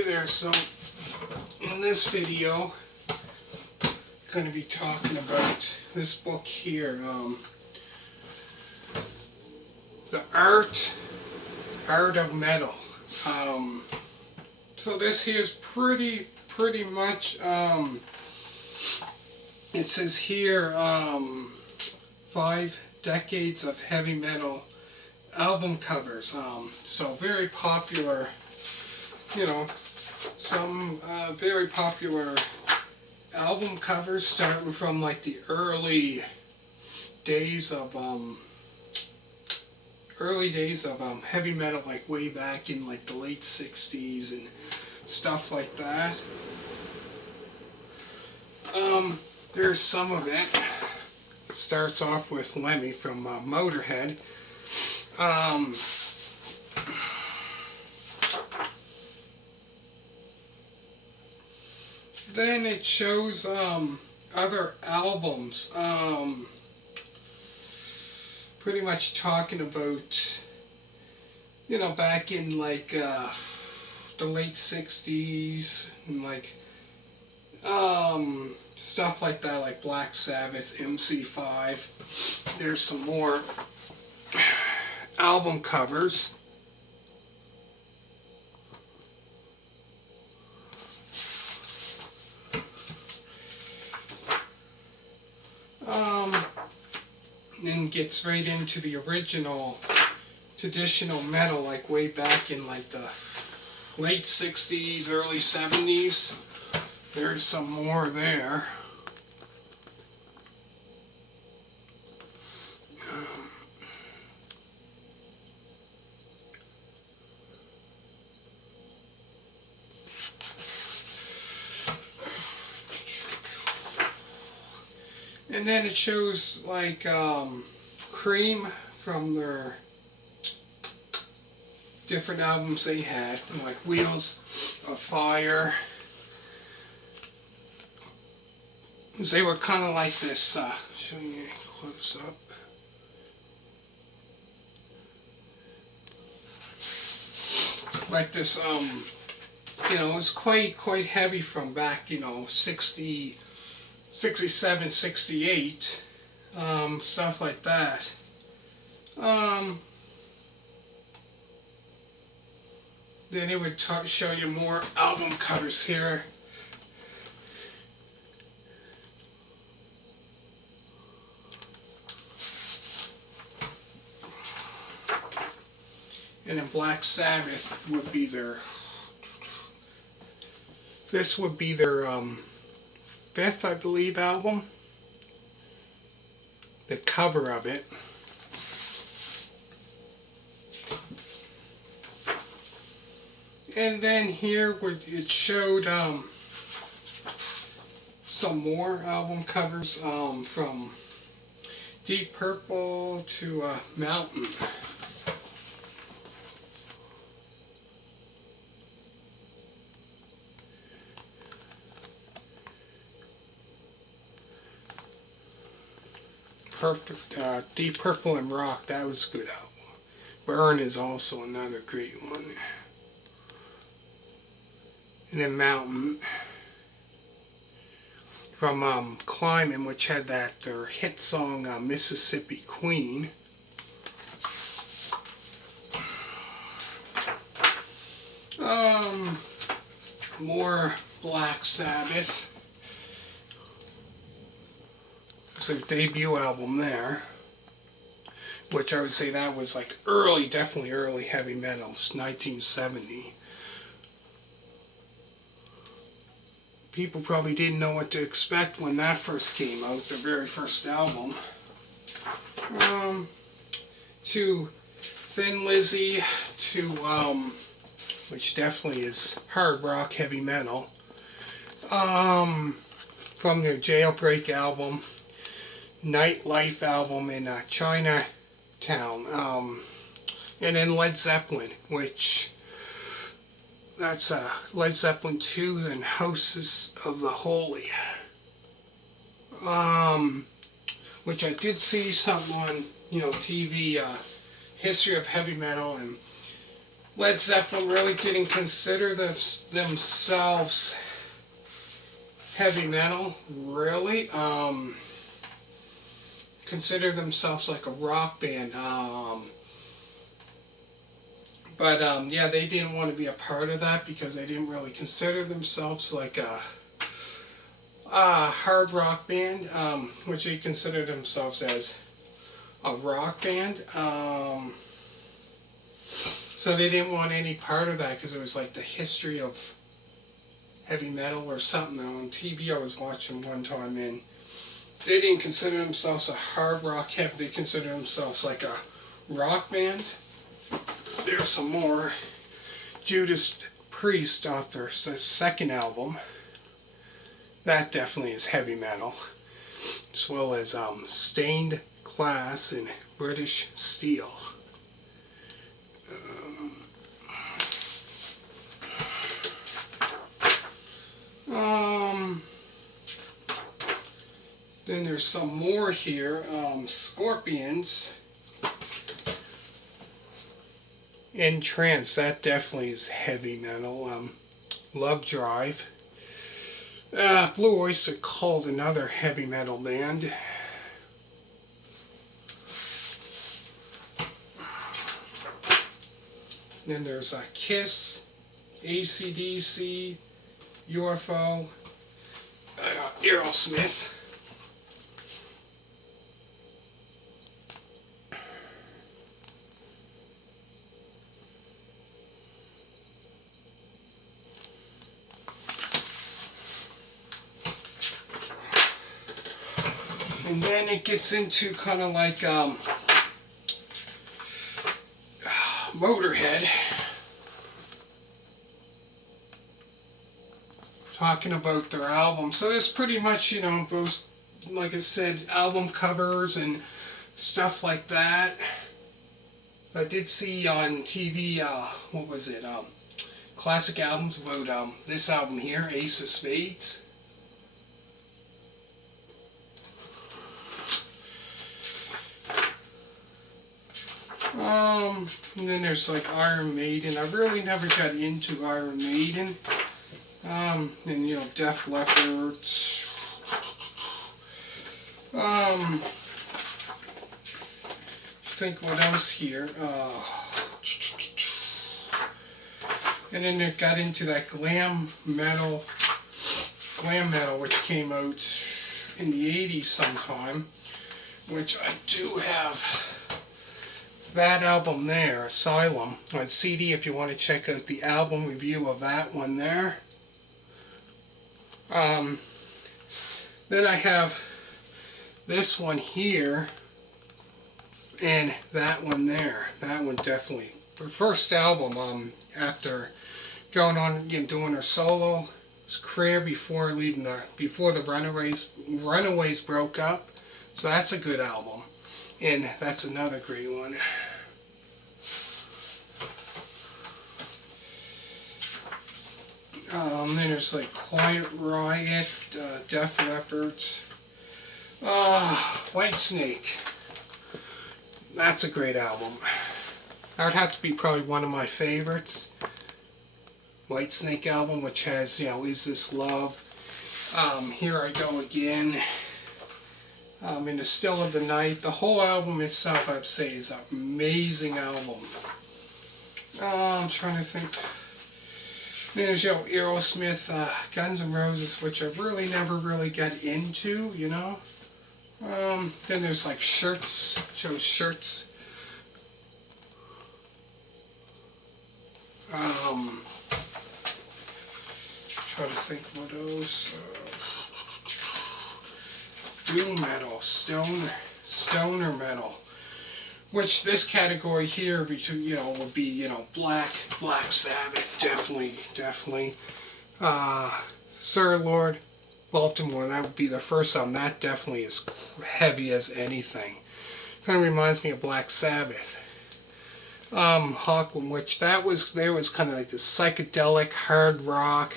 Hey there, so in this video I'm going to be talking about this book here, The Art of Metal. So this here is pretty much, it says here, 5 decades of heavy metal album covers. So very popular, you know, some very popular album covers starting from like the early days of heavy metal, like way back in like the late 60s and stuff like that. There's some of it. It starts off with Lemmy from Motorhead. Then it shows other albums, pretty much talking about, you know, back in like the late 60s and like stuff like that, like Black Sabbath, MC5. There's some more album covers. And gets right into the original traditional metal, like way back in like the late 60s, early 70s. There's some more there. And then it shows like Cream from their different albums they had, like Wheels of Fire. They were kind of like this, showing you close up. Like this, you know, it was quite heavy from back, you know, 60, 67, 68, stuff like that. Then it would show you more album covers here. And then Black Sabbath would be their, this would be their 5th, I believe, album. The cover of it. And then here it showed some more album covers, from Deep Purple to Mountain. Perfect. Deep Purple and Rock, that was a good album. Burn is also another great one. And then Mountain from Climbing, which had their hit song Mississippi Queen. More Black Sabbath. It's a debut album there, which I would say that was like early, definitely early heavy metal, 1970. People probably didn't know what to expect when that first came out, their very first album. To Thin Lizzy, to which definitely is hard rock, heavy metal. From their Jailbreak album, Nightlife album in Chinatown, and then Led Zeppelin, which that's Led Zeppelin 2 and Houses of the Holy, which I did see something on, you know, TV, History of Heavy Metal, and Led Zeppelin really didn't consider themselves heavy metal, really. Consider themselves like a rock band. But yeah, they didn't want to be a part of that because they didn't really consider themselves like a hard rock band, which they consider themselves as a rock band. So they didn't want any part of that because it was like the history of heavy metal or something. On TV I was watching one time, and they didn't consider themselves a hard rock band. They considered themselves like a rock band. There's some more. Judas Priest off their second album. That definitely is heavy metal. As well as Stained Glass and British Steel. Then there's some more here. Scorpions. In Trance, that definitely is heavy metal. Love Drive. Blue Oyster Cult, another heavy metal band. Then there's Kiss, AC/DC, UFO, Aerosmith. And then it gets into kind of like Motorhead. Talking about their album. So there's pretty much, both, like I said, album covers and stuff like that. I did see on TV, what was it, classic albums about this album here, Ace of Spades. And then there's like Iron Maiden. I really never got into Iron Maiden. And Def Leppard. Think what else here? And then it got into that glam metal, which came out in the 80s sometime, which I do have. That album there, Asylum, on CD if you want to check out the album review of that one there. Then I have this one here and that one there. That one definitely. The first album, after going on doing her solo career before the Runaways broke up. So that's a good album. And that's another great one. Then there's like Quiet Riot, Def Leppard, Whitesnake. That's a great album. That would have to be probably one of my favorites. Whitesnake album, which has, Is This Love? Here I Go Again. In the Still of the Night. The whole album itself, I'd say, is an amazing album. I'm trying to think. There's Aerosmith, Guns N' Roses, which I really never really got into, Then there's like Shirts, shows Shirts. Try to think what else. Doom metal, stoner metal, which this category here, would be, Black Sabbath, definitely. Sir Lord Baltimore, that would be the first album. That definitely is heavy as anything. Kind of reminds me of Black Sabbath. Hawkwind, which there was kind of like the psychedelic hard rock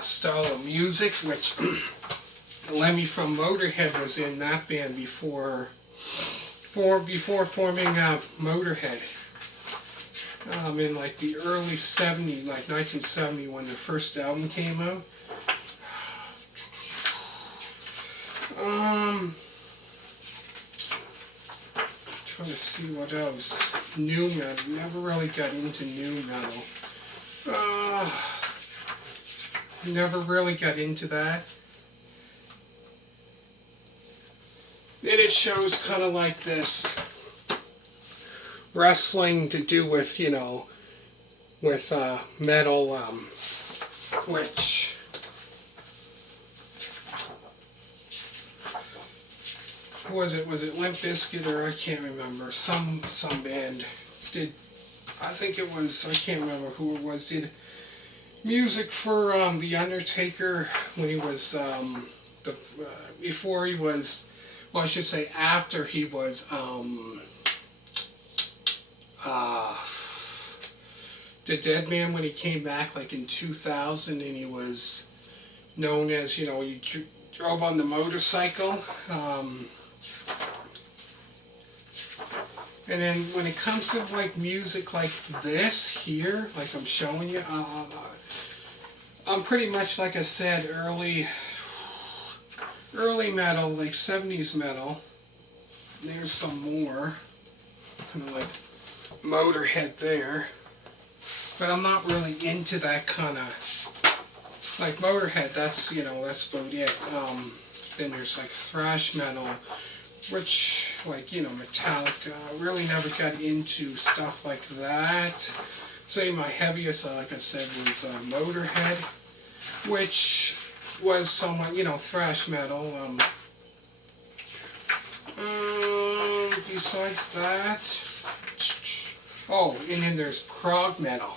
style of music, which Lemmy from Motorhead was in that band before forming Motorhead. in like the early 70s, like 1970 when their first album came out. Trying to see what else. New metal. Never really got into new metal. Never really got into that. And it shows kind of like this wrestling to do with, you know, with metal, which was it Limp Bizkit, or I can't remember, some band did, I think it was, I can't remember who it was, did music for The Undertaker when he was before he was, well, I should say after he was the Dead Man, when he came back like in 2000, and he was known as, you know, he drove on the motorcycle. And then when it comes to like music like this here, like I'm showing you, I'm pretty much, like I said, early metal, like 70s metal. There's some more, kind of like Motorhead there. But I'm not really into that kind of, like Motorhead, that's, you know, that's about it. Then there's like thrash metal, which, like, you know, Metallica. Really never got into stuff like that. Say my heaviest, like I said, was Motorhead, which was somewhat, you know, thrash metal. Besides that, oh, and then there's prog metal.